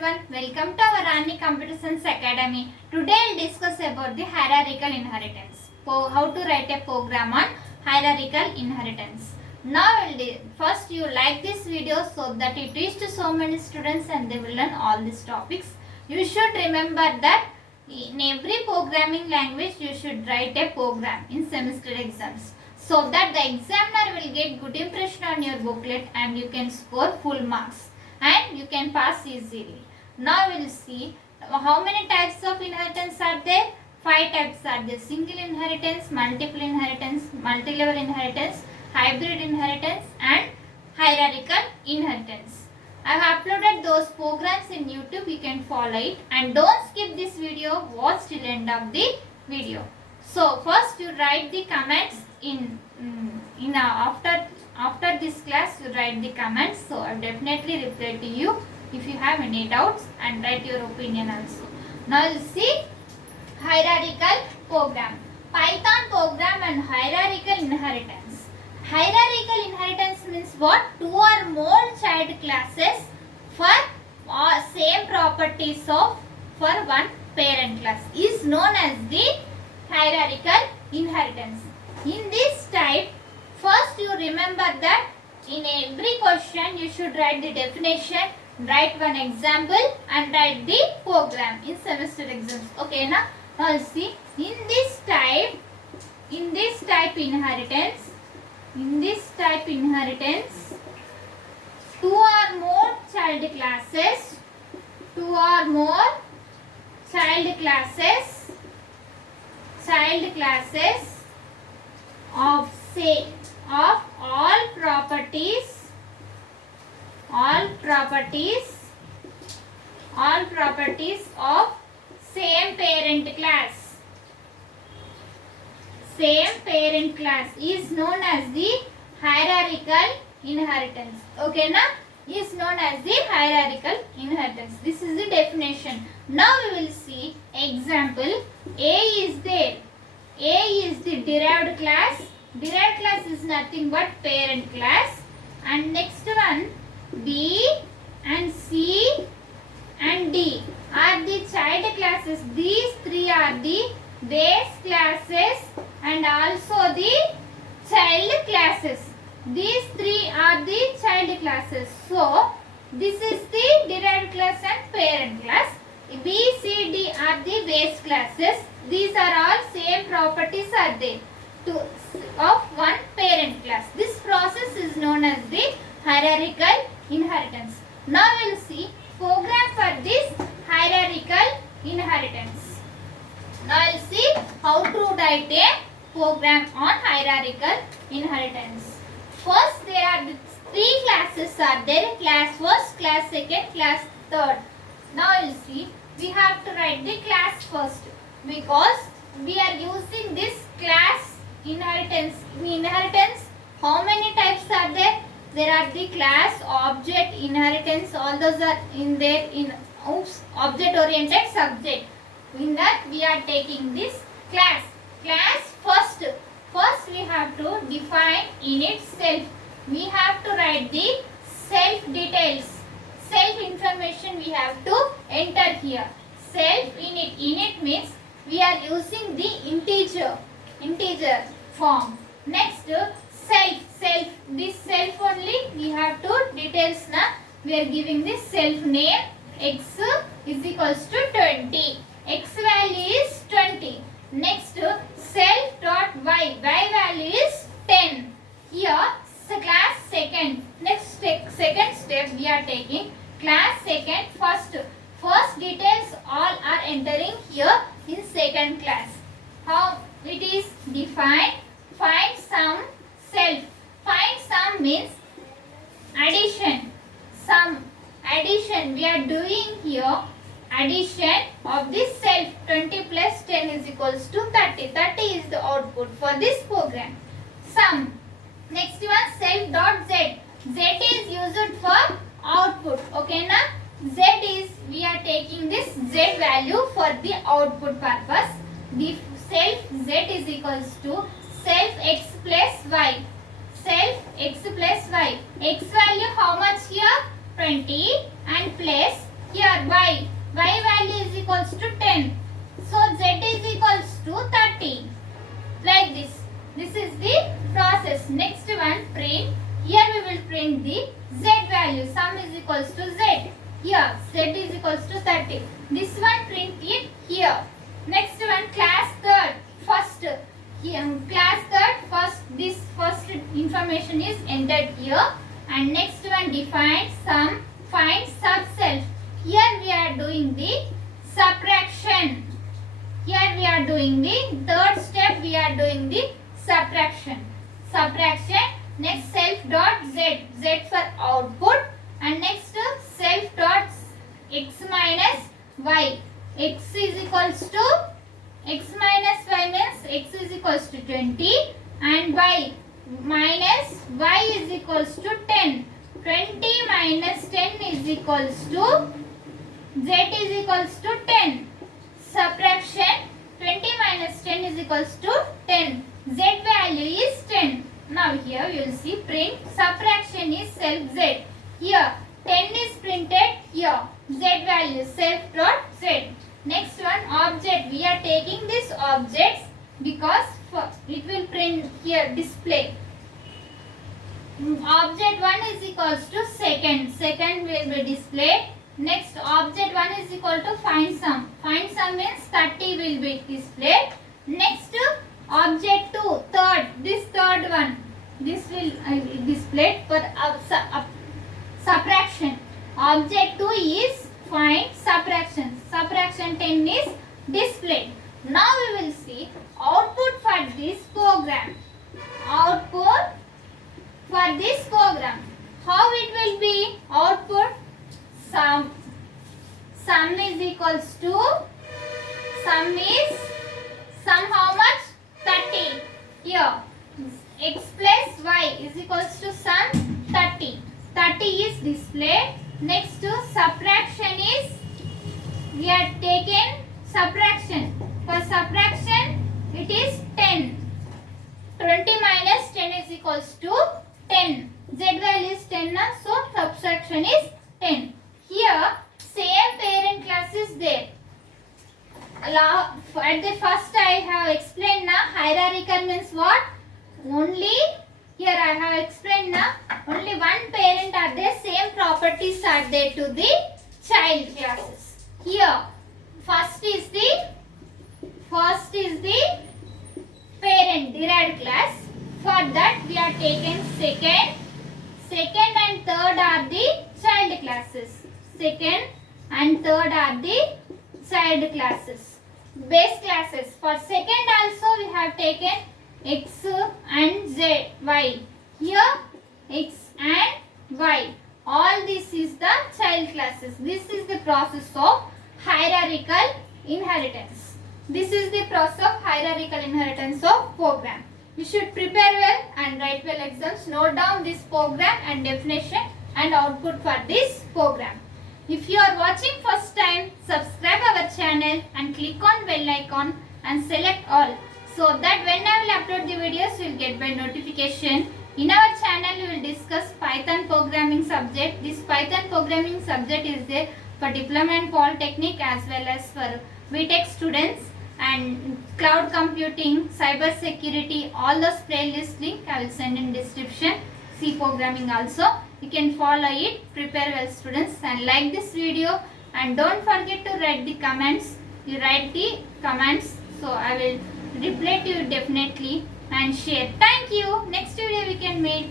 everyone, welcome to our Rani Computer Science Academy. Today I will discuss about the hierarchical inheritance. How to write a program on hierarchical inheritance. Now first you like this video so that it reaches to so many students and they will learn all these topics. You should remember that in every programming language you should write a program in semester exams, so that the examiner will get good impression on your booklet and you can score full marks and you can pass easily. Now we will see how many types of inheritance are there. 5 types are there: single inheritance, multiple inheritance, multi-level inheritance, hybrid inheritance and hierarchical inheritance. I have uploaded those programs in YouTube, you can follow it, and don't skip this video, watch till end of the video. So first you write the comments after this class you write the comments, so I will definitely reply to you if you have any doubts and write your opinion also. Now you see hierarchical program, Python program and hierarchical inheritance. Hierarchical inheritance means what? 2 or more child classes for same properties of for one parent class is known as the hierarchical inheritance. In this type, first you remember that in every question you should write the definition, write one example and write the program in semester exams. Okay, now see in this type inheritance, 2 or more child classes of all properties of same parent class is known as the hierarchical inheritance. Okay, now is known as the hierarchical inheritance. This is the definition. Now we will see example. A is there. A is the derived class. Derived class is nothing but parent class. And next one, B and C and D are the child classes. These 3 are the base classes and also the child classes. These 3 are the child classes. So this is the derived class and parent class. B, C, D are the base classes. These are all same properties are there of one parent class. This process is known as the hierarchical inheritance. Now we will see program for this hierarchical inheritance. Now we will see how to write a program on hierarchical inheritance. First there are 3 classes are there: class first, class second, class third. Now you will see we have to write the class first because we are using this class inheritance. How many types are there? There are the class, object, inheritance, all those are in there in object oriented subject. In that we are taking this class. Class first we have to define in itself. We have to write the self details. Self information we have to enter here. Self init. Init means we are using the integer form. Next self. This self only we have to details na. We are giving this self name. X is equals to 20. X value is 20. Next self dot y. Y value is 10. Here class second. Next second step we are taking class second first. First details all are entering here in second class. How it is defined? Find sum self. Find sum means addition. Sum addition we are doing here. Addition of this self. 20 plus 10 is equals to 30. 30 is the output for this program. Sum. Next one self dot z. Z is used for output. Okay na? Z is we are taking this z value for the output purpose. The self z is equals to self x plus y. Self x plus y. X value how much here? 20 and plus here for y. Y value is equals to 10. So z is equals to 30. Like this. This is the process. Next one, print. Here we will print the z value. Sum is equals to z. Here z is equals to 30. This one print it here. Next one, class third. First. Here, class third. First. This first information is entered here. And next one, define sum. Find sub self. Here we are doing the subtraction. Here we are doing the third step. We are doing the subtraction. Next self dot z. Z for output. And next self dot x minus y. X is equals to x minus y means x is equals to 20 and y minus y is equals to 10. 20 minus 10 is equals to z is equals to 10. Subtraction 20 minus 10 is equals to 10. Z value is 10. Now here you will see print subtraction is self z. Here 10 is printed here. Z value self dot z. Next one object. We are taking this objects because it will print here display. Object 1 is equals to second. Second will be displayed. Next object 1 is equal to find sum. Find sum means 30 will be displayed. Next object 2 third. This third one. This will displayed for subtraction. Object 2 is find subtraction. Subtraction 10 is displayed. Now we will see output for this program. Output for this program. How it will be? Output sum is equals to sum how much? 30. Here x plus y is equals to sum 30. 30 is displayed. Next to subtraction is we are taken subtraction. For subtraction it is 10. 20 minus 10 is equals to 10. Z value is 10 now, so subtraction is 10. Here same parent class is there. At the first I have explained now hierarchical means what? Only here I have explained now only one parent are there, same properties are there to the child classes. Here first is the parent derived class. For that we are taken second and third are the child classes. Second and third are the child classes. Base classes. For second also we have taken x and z, y. Here x and y. All this is the child classes. This is the process of hierarchical inheritance. This is the process of hierarchical inheritance of program. You should prepare well and write well exams. Note down this program and definition and output for this program. If you are watching first time, subscribe our channel and click on bell icon and select all, so that when I will upload the videos you will get by notification. In our channel we will discuss Python programming subject. This Python programming subject is there for diploma and polytechnic as well as for BTech students, and cloud computing, cyber security, all those playlist link I will send in description. C programming also. You can follow it. Prepare well students and like this video, and don't forget to write the comments. You write the comments, so I will reply to you definitely and share. Thank you. Next video we can meet.